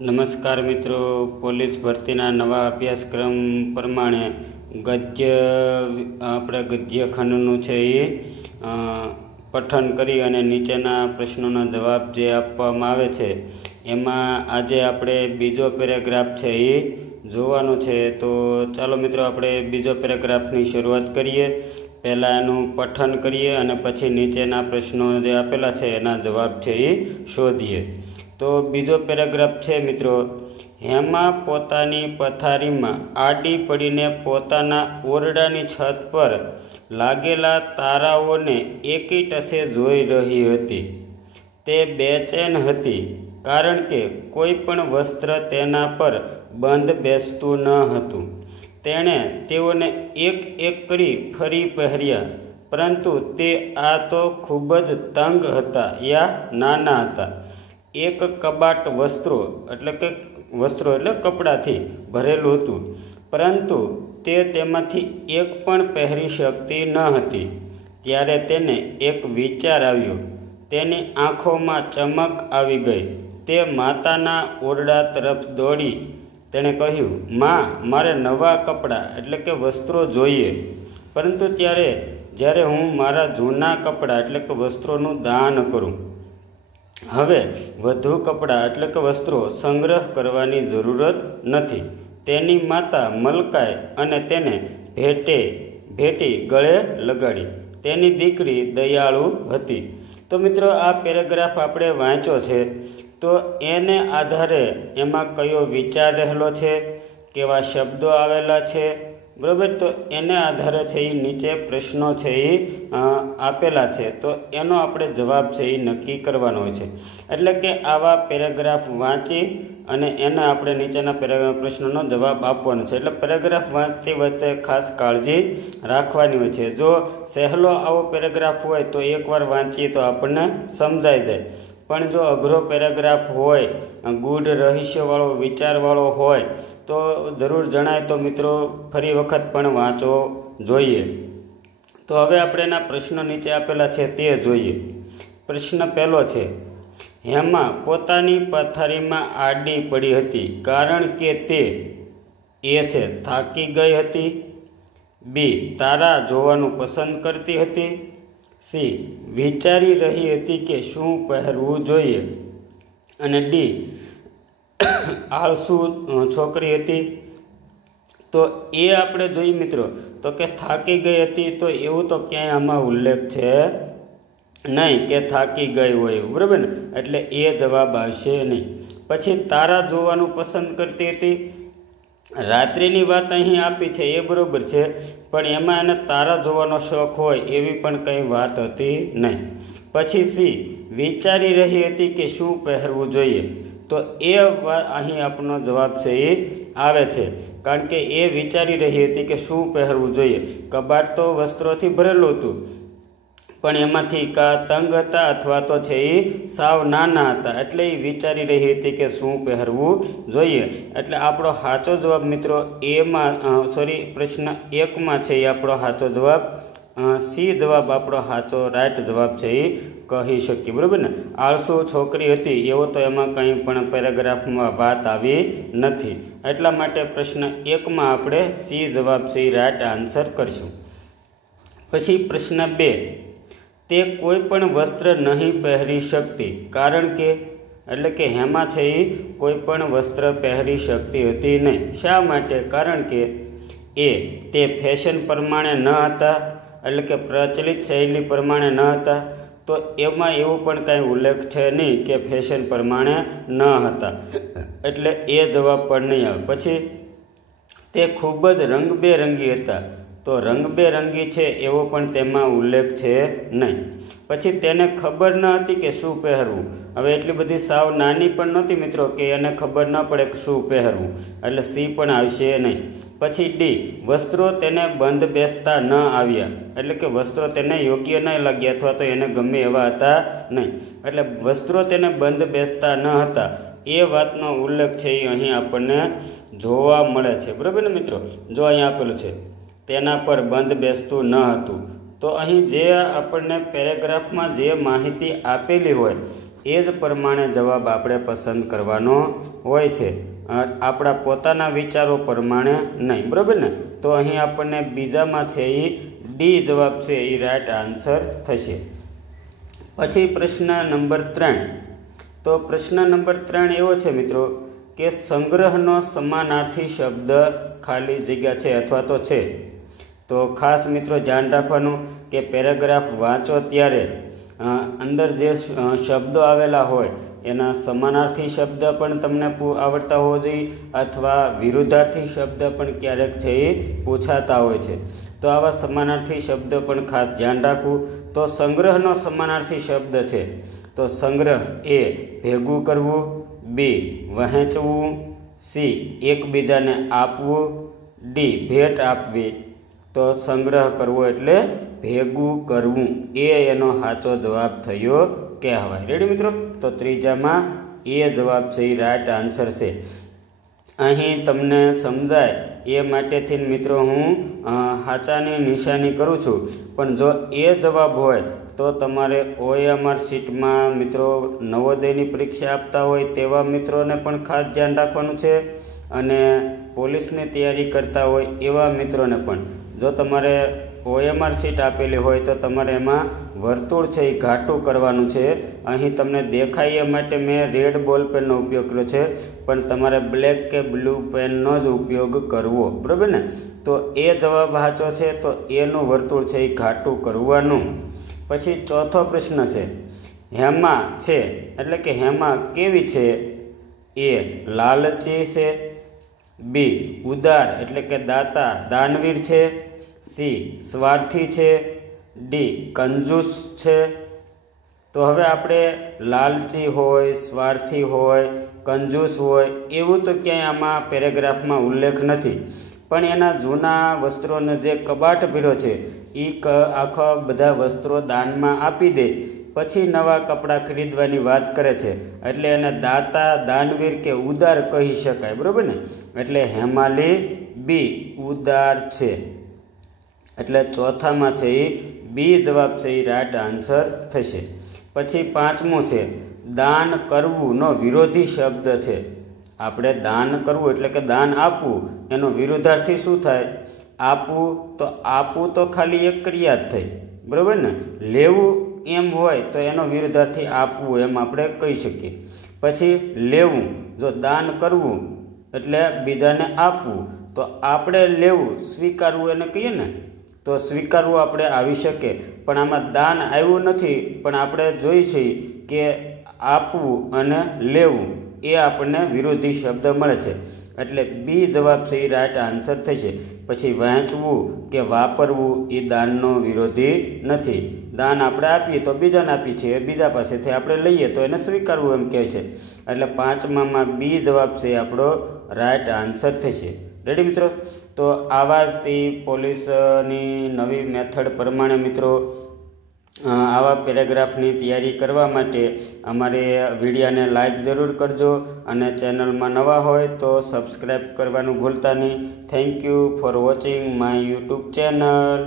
નમસ્કાર મિત્રો, પોલીસ ભરતીના નવા અભ્યાસક્રમ પ્રમાણે ગદ્ય ખંડનું છે એ પઠન કરી અને નીચેના પ્રશ્નોના જવાબ જે આપવામાં આવે છે એમાં આજે આપણે બીજો પેરેગ્રાફ છે એ જોવાનો છે। તો ચાલો મિત્રો, આપણે બીજો પેરેગ્રાફની શરૂઆત કરીએ। પહેલાં એનું પઠન કરીએ અને પછી નીચેના પ્રશ્નો જે આપેલા છે એના જવાબ છે એ શોધીએ। તો બીજો પેરેગ્રાફ છે મિત્રો, હેમા પોતાની પથારીમાં આડી પડીને પોતાના ઓરડાની છત પર લાગેલા તારાઓને એકી ટસે જોઈ રહી હતી। તે બેચેન હતી કારણ કે કોઈ પણ વસ્ત્ર તેના પર બંધ બેસતું ન હતું। તેણે તેઓને એક એક કરી ફરી પહેર્યા, પરંતુ તે આ તો ખૂબ જ તંગ હતા યા નાના હતા। એક કબાટ વસ્ત્રો એટલે કપડાથી ભરેલું હતું, પરંતુ તે તેમાંથી એક પણ પહેરી શકતી ન હતી। ત્યારે તેને એક વિચાર આવ્યો। તેની આંખોમાં ચમક આવી ગઈ। તે માતાના ઓરડા તરફ દોડી તેણે કહ્યું, માં, મારે નવા કપડાં એટલે કે વસ્ત્રો જોઈએ, પરંતુ જ્યારે હું મારા જૂના કપડાં એટલે કે વસ્ત્રોનું દાન કરું, હવે વધુ કપડાં એટલે કે વસ્ત્રો સંગ્રહ કરવાની જરૂરત નથી। તેની માતા મલકાઈ અને તેને ભેટી ગળે લગાડી। તેની દીકરી દયાળુ હતી। તો મિત્રો, આ પેરેગ્રાફ આપણે વાંચ્યો છે, તો એને આધારે એમાં કયો વિચાર રહેલો છે, કેવા શબ્દો આવેલા છે, બરાબર। તો એને આધારે છે એ નીચે પ્રશ્નો છે એ આપેલા છે, તો એનો આપણે જવાબ છે એ નક્કી કરવાનો હોય છે। એટલે કે આવા પેરેગ્રાફ વાંચી અને એના આપણે નીચેના પ્રશ્નોનો જવાબ આપવાનો છે। એટલે પેરેગ્રાફ વાંચતી વખતે ખાસ કાળજી રાખવાની હોય છે। જો સહેલો આવો પેરેગ્રાફ હોય તો એકવાર વાંચીએ તો આપણને સમજાઈ જાય, પણ જો અઘરો પેરેગ્રાફ હોય, ગૂઢ રહસ્યવાળો વિચારવાળો હોય તો જરૂર જણાય તો મિત્રો ફરી વખત પણ વાંચવો જોઈએ। તો હવે આપણે એના પ્રશ્નો નીચે આપેલા છે તે જોઈએ। પ્રશ્ન પહેલો છે, હેમા પોતાની પથારીમાં આડી પડી હતી કારણ કે તે થાકી ગઈ હતી, બી તારા જોવાનું પસંદ કરતી હતી, સી વિચારી રહી હતી કે શું પહેરવું જોઈએ, અને ડી આળસુ છોકરી હતી। તો એ આપણે જોઈએ મિત્રો, તો કે થાકી ગઈ હતી, તો એવું તો ક્યાંય આમાં ઉલ્લેખ છે નહીં કે થાકી ગઈ હોય, બરાબર ને, એટલે એ જવાબ આવશે નહીં। પછી તારા જોવાનું પસંદ કરતી હતી, રાત્રિની વાત અહીં આપી છે એ બરાબર છે, પણ એમાં એને તારા જોવાનો શોખ હોય એવી પણ કંઈ વાત હતી નહીં। પછી સી વિચારી રહી હતી કે શું પહેરવું જોઈએ, તો એ અહીં આપણો જવાબ છે એ આવે છે, કારણ કે એ વિચારી રહી હતી કે શું પહેરવું જોઈએ। કબાટ તો વસ્ત્રોથી ભરેલું હતું, પણ એમાંથી તંગ હતા અથવા તો છે એ સાવ નાના હતા, એટલે એ વિચારી રહી હતી કે શું પહેરવું જોઈએ। એટલે આપણો સાચો જવાબ મિત્રો પ્રશ્ન 1 છે એ આપણો સાચો જવાબ, સી જવાબ આપણો સાચો રાઈટ જવાબ છે એ કહી શકીએ, બરાબર ને। આળસુ છોકરી હતી એવો તો એમાં કંઈ પણ પેરેગ્રાફમાં વાત આવી નથી, એટલા માટે પ્રશ્ન 1 આપણે સી જવાબ છે એ રાઈટ આન્સર કરશું। પછી પ્રશ્ન 2, તે કોઈ પણ વસ્ત્ર નહીં પહેરી શકતી કારણ કે, એટલે કે હેમા છે એ કોઈ પણ વસ્ત્ર પહેરી શકતી હતી નહીં, શા માટે? કારણ કે તે ફેશન પ્રમાણે ન હતા, એટલે કે પ્રચલિત શૈલી પ્રમાણે ન હતા, તો એમાં એવું પણ કાંઈ ઉલ્લેખ છે નહીં કે ફેશન પ્રમાણે ન હતા, એટલે એ જવાબ પણ નહીં આવે। પછી તે ખૂબ જ રંગબેરંગી હતા, તો રંગબેરંગી છે એવો પણ તેમાં ઉલ્લેખ છે નહીં। પછી તેને ખબર ન હતી કે શું પહેરવું, હવે એટલી બધી સાવ નાની પણ નહોતી મિત્રો કે એને ખબર ન પડે કે શું પહેરવું, એટલે સી પણ આવશે નહીં। પછી ડી વસ્ત્રો તેને બંધ બેસતા ન આવ્યા, એટલે કે વસ્ત્રો તેને યોગ્ય ન લાગ્યા અથવા તો એને ગમે એવા હતા નહીં, એટલે વસ્ત્રો તેને બંધ બેસતા ન હતા એ વાતનો ઉલ્લેખ છે એ અહીં આપણને જોવા મળે છે, બરાબર ને મિત્રો। જો અહીં આપેલું છે તેના પર બંધ બેસતું ન હતું, તો અહીં જે આપણને પેરેગ્રાફમાં જે માહિતી આપેલી હોય એ જ પ્રમાણે જવાબ આપણે પસંદ કરવાનો હોય છે, આપણા પોતાના વિચારો પ્રમાણે નહીં, બરાબર ને? તો અહીં આપણને બીજામાં છે એ ડી જવાબ છે એ રાઈટ આન્સર થશે. પછી પ્રશ્ન નંબર 3. તો પ્રશ્ન નંબર 3 એવો છે મિત્રો કે સંગ્રહનો સમાનાર્થી શબ્દ ખાલી જગ્યા છે અથવા તો છે. તો ખાસ મિત્રો ધ્યાન રાખવાનું કે પેરેગ્રાફ વાંચો ત્યારે અંદર જે શબ્દો આવેલા હોય એના સમાનાર્થી શબ્દ પણ તમને આવડતા હોવો જોઈએ અથવા વિરુદ્ધાર્થી શબ્દ પણ ક્યારેક છે એ પૂછાતા હોય છે. તો આવા સમાનાર્થી શબ્દ પણ ખાસ ધ્યાન રાખવું. તો સંગ્રહનો સમાનાર્થી શબ્દ છે તો સંગ્રહ એ ભેગું કરવું, બી વહેંચવું, સી એકબીજાને આપવું, ડી ભેટ આપવી. તો સંગ્રહ કરવો એટલે ભેગું કરવું, એ એનો સાચો જવાબ થયો કહેવાય. રેડી મિત્રો? તો ત્રીજામાં એ જવાબ છે એ રાઈટ આન્સર છે. અહીં તમને સમજાય એ માટેથી મિત્રો હું સાચાની નિશાની કરું છું, પણ જો એ જવાબ હોય તો તમારે OMR શીટમાં મિત્રો નવોદયની પરીક્ષા આપતા હોય તેવા મિત્રોને પણ ખાસ ધ્યાન રાખવાનું છે, અને પોલીસની તૈયારી કરતા હોય એવા મિત્રોને પણ. જો તમારે OMR શીટ આપેલી હોય તો તમારે એમાં વર્તુળ છે એ ઘાટું કરવાનું છે. અહીં તમને દેખાય એ માટે મેં રેડ બોલ પેનનો ઉપયોગ કર્યો છે, પણ તમારે બ્લેક કે બ્લુ પેનનો જ ઉપયોગ કરવો, બરાબર ને? તો એ જવાબ સાચો છે, તો એનું વર્તુળ છે એ ઘાટું કરવાનું. પછી ચોથો પ્રશ્ન છે, હેમા છે એટલે કે હેમા કેવી છે? એ લાલચી છે, બી ઉદાર એટલે કે દાતા દાનવીર છે, સી સ્વાર્થી છે, ડી કંજૂસ છે. તો હવે આપણે લાલચી હોય, સ્વાર્થી હોય, કંજૂસ હોય એવું તો ક્યાંય આમાં પેરેગ્રાફમાં ઉલ્લેખ નથી, પણ એના જૂના વસ્ત્રોનો જે કબાટ ભર્યો છે એ આખા બધા વસ્ત્રો દાનમાં આપી દે પછી નવા કપડાં ખરીદવાની વાત કરે છે, એટલે એને દાતા દાનવીર કે ઉદાર કહી શકાય, બરાબર ને? એટલે હેમાલી બી ઉદાર છે. એટલે ચોથામાં છે એ બી જવાબ છે એ રાઈટ આન્સર થશે. પછી પાંચમું છે, દાન કરવુંનો વિરોધી શબ્દ છે. આપણે દાન કરવું એટલે કે દાન આપવું, એનો વિરુદ્ધાર્થી શું થાય? આપવું. તો આપવું તો ખાલી એક ક્રિયા જ થઈ, બરાબર ને? લેવું એમ હોય તો એનો વિરુદ્ધાર્થી આપવું એમ આપણે કહી શકીએ. પછી લેવું, જો દાન કરવું એટલે બીજાને આપવું, તો આપણે લેવું સ્વીકારવું એને કહીએ ને, તો સ્વીકારવું આપણે આવી શકે, પણ આમાં દાન આવ્યું નથી, પણ આપણે જોઈ છીએ કે આપવું અને લેવું એ આપણને વિરોધી શબ્દ મળે છે, એટલે બી જવાબ છે એ રાઈટ આન્સર થશે. પછી વહેંચવું કે વાપરવું એ દાનનો વિરોધી નથી. દાન આપણે આપીએ તો બીજાને આપીએ છીએ, બીજા પાસેથી આપણે લઈએ તો એને સ્વીકારવું એમ કહે છે. એટલે પાંચમામાં બી જવાબ છે એ આપણો રાઈટ આન્સર થશે. રેડી મિત્રો? તો આવા જ તે પોલીસની નવી મેથડ પ્રમાણે મિત્રો આવા પેરેગ્રાફની તૈયારી કરવા માટે અમારે વિડીયોને લાઈક જરૂર કરજો, અને ચેનલમાં નવા હોય તો સબસ્ક્રાઈબ કરવાનું ભૂલતા નહીં. Thank you for watching my YouTube channel.